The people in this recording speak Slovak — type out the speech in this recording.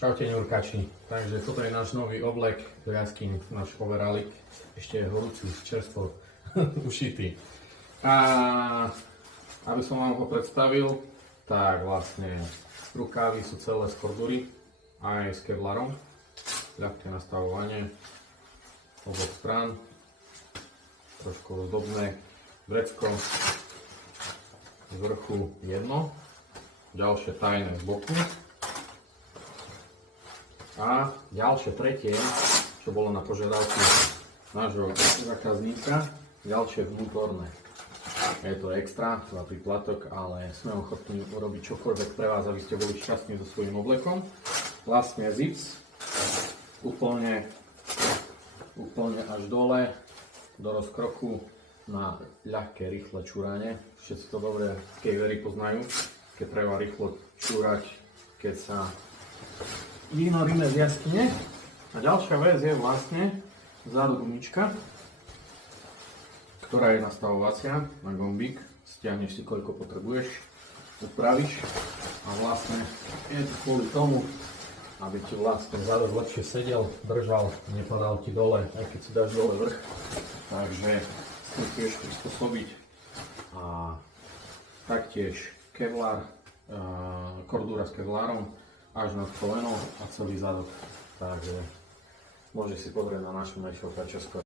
Čaute ňurkači, takže toto je náš nový oblek do jaskyň, náš overalik, ešte je horúci, čerstvo ušitý. A aby som vám ho predstavil, tak vlastne rukávy sú celé z kordury, aj s kevlarom, ľahké nastavovanie oboch strán, trošku ozdobné vrecko, z vrchu jedno, ďalšie tajné z boku. A ďalšie tretie, čo bolo na požiadavku nášho zákazníka, ďalšie vnútorné. Je to extra, za príplatok, ale sme ochotní urobiť čokoľvek pre vás, aby ste boli šťastní so svojím oblekom. Vlastne zips, úplne až dole, do rozkroku na ľahké, rýchle čúranie. Všetci to dobre cavery poznajú, keď treba rýchlo čúrať, keď sa vynoríme z jaskyne. A ďalšia vec je vlastne vzadu gumička, ktorá je nastavovacia na gombík. Stiahneš si koľko potrebuješ, upravíš a vlastne je to kvôli tomu, aby ti vlastne zadok lepšie sedel, držal, nepadal ti dole, aj keď si dáš dole vrch. Takže si to vieš prispôsobiť. A taktiež kevlar, kordúra s kevlárom až nad koleno a celý zadok. Takže môžeš si pozrieť na našom e-shope čoskoro.